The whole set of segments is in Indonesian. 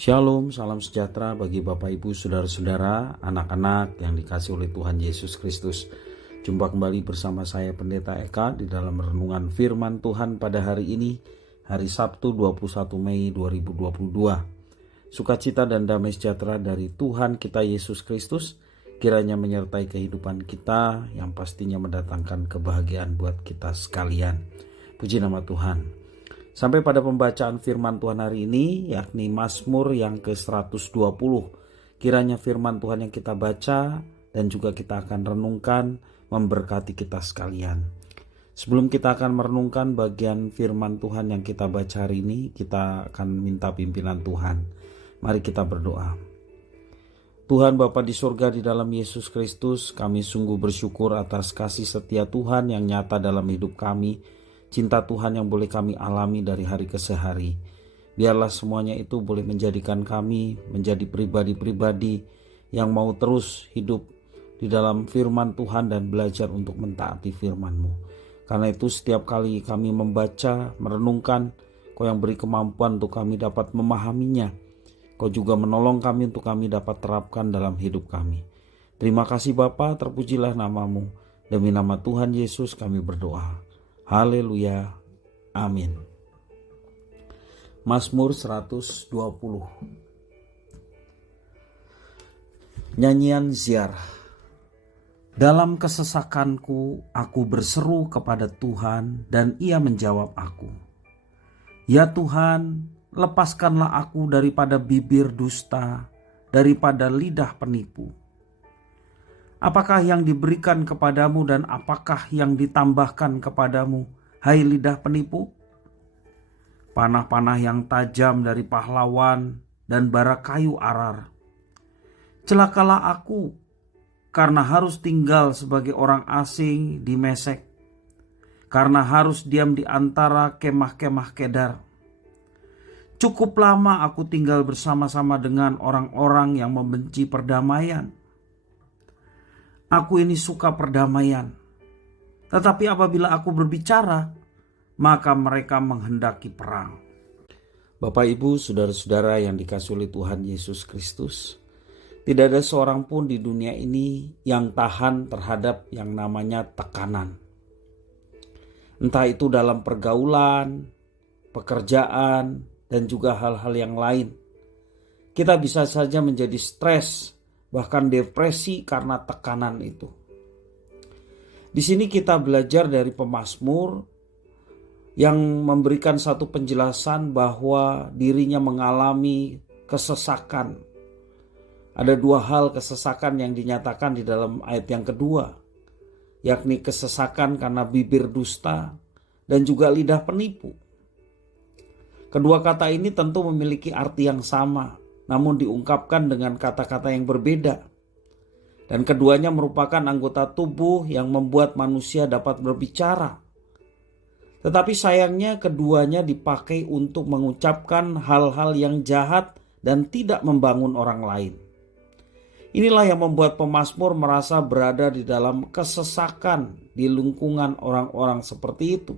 Shalom, salam sejahtera bagi Bapak Ibu, Saudara-saudara, anak-anak yang dikasihi oleh Tuhan Yesus Kristus. Jumpa kembali bersama saya Pendeta Eka di dalam renungan firman Tuhan pada hari ini, hari Sabtu 21 Mei 2022. Sukacita dan damai sejahtera dari Tuhan kita Yesus Kristus kiranya menyertai kehidupan kita yang pastinya mendatangkan kebahagiaan buat kita sekalian. Puji nama Tuhan. Sampai pada pembacaan firman Tuhan hari ini, yakni Mazmur yang ke-120. Kiranya firman Tuhan yang kita baca dan juga kita akan renungkan memberkati kita sekalian. Sebelum kita akan merenungkan bagian firman Tuhan yang kita baca hari ini, kita akan minta pimpinan Tuhan. Mari kita berdoa. Tuhan Bapa di surga, di dalam Yesus Kristus, kami sungguh bersyukur atas kasih setia Tuhan yang nyata dalam hidup kami. Cinta Tuhan yang boleh kami alami dari hari ke hari. Biarlah semuanya itu boleh menjadikan kami menjadi pribadi-pribadi yang mau terus hidup di dalam firman Tuhan dan belajar untuk mentaati firman-Mu. Karena itu setiap kali kami membaca, merenungkan, Kau yang beri kemampuan untuk kami dapat memahaminya. Kau juga menolong kami untuk kami dapat terapkan dalam hidup kami. Terima kasih Bapa, terpujilah nama-Mu. Demi nama Tuhan Yesus kami berdoa. Haleluya, amin. Mazmur 120. Nyanyian ziarah. Dalam kesesakanku aku berseru kepada Tuhan dan Ia menjawab aku. Ya Tuhan, lepaskanlah aku daripada bibir dusta, daripada lidah penipu. Apakah yang diberikan kepadamu dan apakah yang ditambahkan kepadamu, hai lidah penipu? Panah-panah yang tajam dari pahlawan dan bara kayu arar. Celakalah aku, karena harus tinggal sebagai orang asing di Mesek, karena harus diam di antara kemah-kemah Kedar. Cukup lama aku tinggal bersama-sama dengan orang-orang yang membenci perdamaian. Aku ini suka perdamaian, tetapi apabila aku berbicara, maka mereka menghendaki perang. Bapak, Ibu, Saudara-saudara yang dikasihi oleh Tuhan Yesus Kristus, tidak ada seorang pun di dunia ini yang tahan terhadap yang namanya tekanan. Entah itu dalam pergaulan, pekerjaan, dan juga hal-hal yang lain. Kita bisa saja menjadi stres, bahkan depresi karena tekanan itu. Di sini kita belajar dari pemazmur yang memberikan satu penjelasan bahwa dirinya mengalami kesesakan. Ada dua hal kesesakan yang dinyatakan di dalam ayat yang kedua, yakni kesesakan karena bibir dusta dan juga lidah penipu. Kedua kata ini tentu memiliki arti yang sama, namun diungkapkan dengan kata-kata yang berbeda. Dan keduanya merupakan anggota tubuh yang membuat manusia dapat berbicara. Tetapi sayangnya keduanya dipakai untuk mengucapkan hal-hal yang jahat dan tidak membangun orang lain. Inilah yang membuat pemazmur merasa berada di dalam kesesakan di lingkungan orang-orang seperti itu.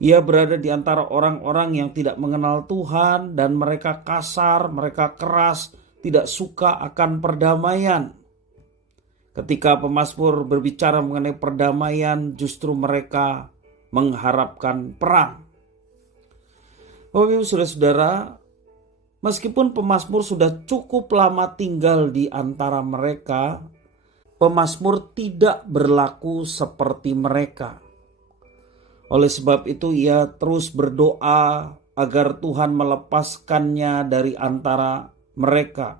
Ia berada di antara orang-orang yang tidak mengenal Tuhan dan mereka kasar, mereka keras, tidak suka akan perdamaian. Ketika pemazmur berbicara mengenai perdamaian, justru mereka mengharapkan perang. Bapak Ibu Saudara-saudara, meskipun pemazmur sudah cukup lama tinggal di antara mereka, pemazmur tidak berlaku seperti mereka. Oleh sebab itu ia terus berdoa agar Tuhan melepaskannya dari antara mereka.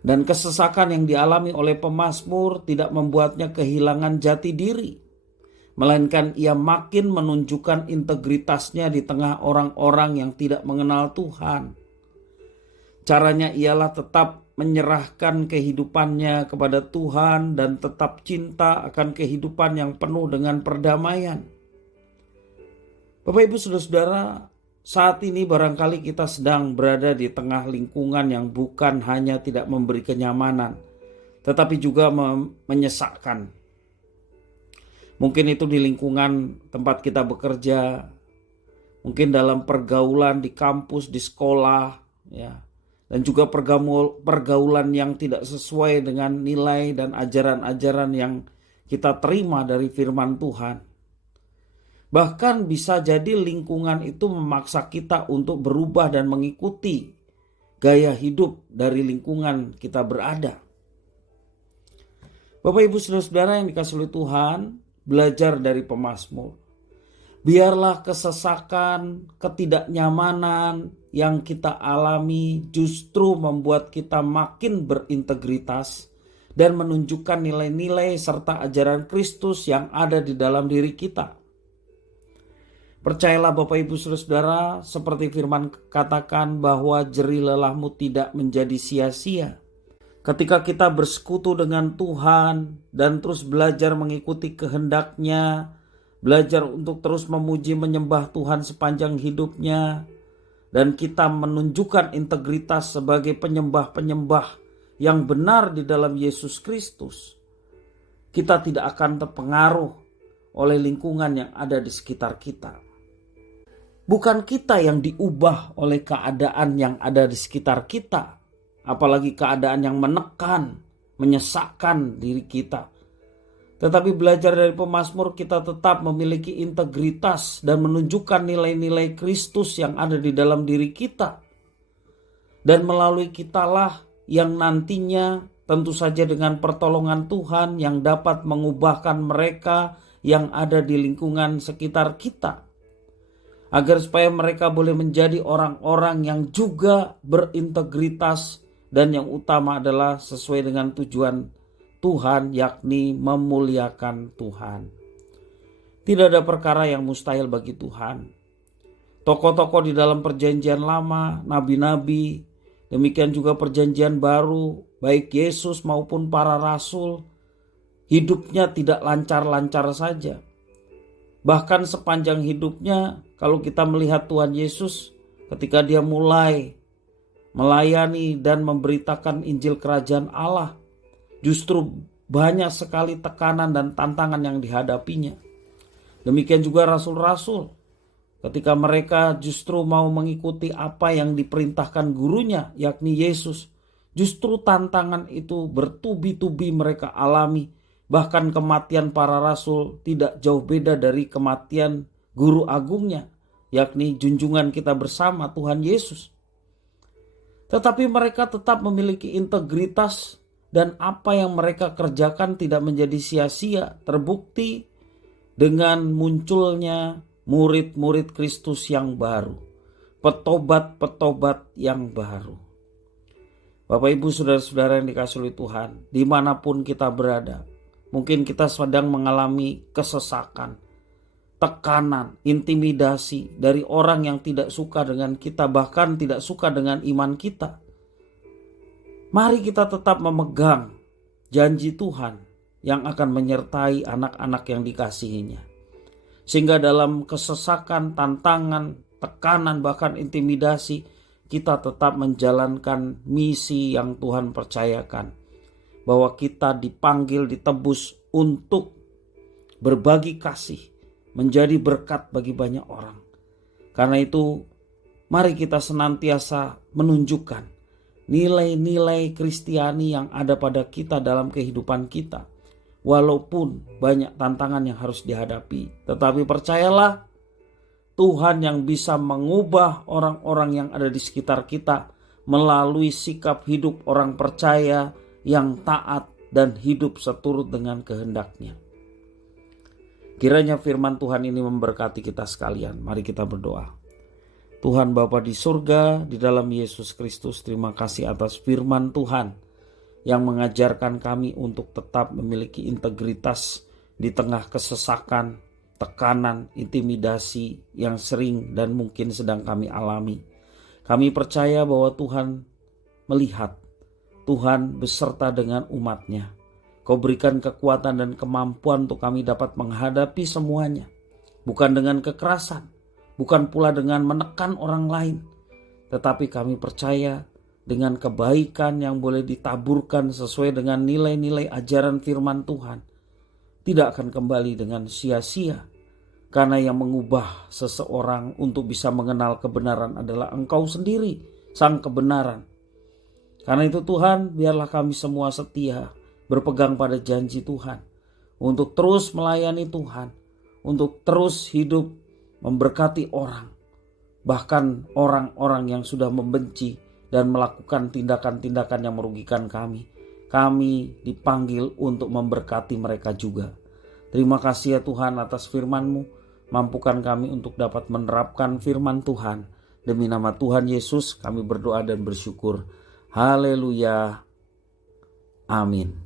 Dan kesesakan yang dialami oleh pemazmur tidak membuatnya kehilangan jati diri, melainkan ia makin menunjukkan integritasnya di tengah orang-orang yang tidak mengenal Tuhan. Caranya ialah tetap menyerahkan kehidupannya kepada Tuhan dan tetap cinta akan kehidupan yang penuh dengan perdamaian. Bapak, Ibu, Saudara-saudara, saat ini barangkali kita sedang berada di tengah lingkungan yang bukan hanya tidak memberi kenyamanan, tetapi juga menyesakkan. Mungkin itu di lingkungan tempat kita bekerja, mungkin dalam pergaulan di kampus, di sekolah, ya, dan juga pergaulan yang tidak sesuai dengan nilai dan ajaran-ajaran yang kita terima dari firman Tuhan. Bahkan bisa jadi lingkungan itu memaksa kita untuk berubah dan mengikuti gaya hidup dari lingkungan kita berada. Bapak Ibu Saudara-saudara yang dikasihi oleh Tuhan, belajar dari pemazmur. Biarlah kesesakan, ketidaknyamanan yang kita alami justru membuat kita makin berintegritas dan menunjukkan nilai-nilai serta ajaran Kristus yang ada di dalam diri kita. Percayalah Bapak Ibu Saudara-saudara, seperti firman katakan bahwa jerih lelahmu tidak menjadi sia-sia. Ketika kita bersekutu dengan Tuhan dan terus belajar mengikuti kehendak-Nya, belajar untuk terus memuji menyembah Tuhan sepanjang hidupnya, dan kita menunjukkan integritas sebagai penyembah-penyembah yang benar di dalam Yesus Kristus, kita tidak akan terpengaruh oleh lingkungan yang ada di sekitar kita. Bukan kita yang diubah oleh keadaan yang ada di sekitar kita, apalagi keadaan yang menekan, menyesakkan diri kita. Tetapi belajar dari pemazmur, kita tetap memiliki integritas dan menunjukkan nilai-nilai Kristus yang ada di dalam diri kita. Dan melalui kitalah yang nantinya tentu saja dengan pertolongan Tuhan yang dapat mengubahkan mereka yang ada di lingkungan sekitar kita. Agar supaya mereka boleh menjadi orang-orang yang juga berintegritas dan yang utama adalah sesuai dengan tujuan Tuhan, yakni memuliakan Tuhan. Tidak ada perkara yang mustahil bagi Tuhan. Tokoh-tokoh di dalam perjanjian lama, nabi-nabi, demikian juga perjanjian baru, baik Yesus maupun para rasul, hidupnya tidak lancar-lancar saja. Bahkan sepanjang hidupnya, kalau kita melihat Tuhan Yesus ketika dia mulai melayani dan memberitakan Injil Kerajaan Allah, justru banyak sekali tekanan dan tantangan yang dihadapinya. Demikian juga rasul-rasul, ketika mereka justru mau mengikuti apa yang diperintahkan gurunya, yakni Yesus, justru tantangan itu bertubi-tubi mereka alami. Bahkan kematian para rasul tidak jauh beda dari kematian guru agungnya, yakni junjungan kita bersama Tuhan Yesus. Tetapi mereka tetap memiliki integritas dan apa yang mereka kerjakan tidak menjadi sia-sia, terbukti dengan munculnya murid-murid Kristus yang baru, petobat-petobat yang baru. Bapak Ibu Saudara-saudara yang dikasihi oleh Tuhan, dimanapun kita berada, mungkin kita sedang mengalami kesesakan, tekanan, intimidasi dari orang yang tidak suka dengan kita, bahkan tidak suka dengan iman kita. Mari kita tetap memegang janji Tuhan yang akan menyertai anak-anak yang dikasihinya. Sehingga dalam kesesakan, tantangan, tekanan, bahkan intimidasi, kita tetap menjalankan misi yang Tuhan percayakan. Bahwa kita dipanggil, ditebus untuk berbagi kasih, menjadi berkat bagi banyak orang. Karena itu, mari kita senantiasa menunjukkan nilai-nilai Kristiani yang ada pada kita dalam kehidupan kita. Walaupun banyak tantangan yang harus dihadapi, tetapi percayalah, Tuhan yang bisa mengubah orang-orang yang ada di sekitar kita melalui sikap hidup orang percaya yang taat dan hidup seturut dengan kehendak-Nya. Kiranya firman Tuhan ini memberkati kita sekalian. Mari kita berdoa. Tuhan Bapa di surga, di dalam Yesus Kristus, terima kasih atas firman Tuhan yang mengajarkan kami untuk tetap memiliki integritas di tengah kesesakan, tekanan, intimidasi yang sering dan mungkin sedang kami alami. Kami percaya bahwa Tuhan melihat, Tuhan beserta dengan umat-Nya. Kau berikan kekuatan dan kemampuan untuk kami dapat menghadapi semuanya. Bukan dengan kekerasan, bukan pula dengan menekan orang lain. Tetapi kami percaya dengan kebaikan yang boleh ditaburkan sesuai dengan nilai-nilai ajaran firman Tuhan. Tidak akan kembali dengan sia-sia. Karena yang mengubah seseorang untuk bisa mengenal kebenaran adalah Engkau sendiri, Sang kebenaran. Karena itu Tuhan, biarlah kami semua setia berpegang pada janji Tuhan untuk terus melayani Tuhan, untuk terus hidup memberkati orang, bahkan orang-orang yang sudah membenci dan melakukan tindakan-tindakan yang merugikan kami. Kami dipanggil untuk memberkati mereka juga. Terima kasih ya Tuhan atas firman-Mu. Mampukan kami untuk dapat menerapkan firman Tuhan. Demi nama Tuhan Yesus kami berdoa dan bersyukur. Haleluya. Amin.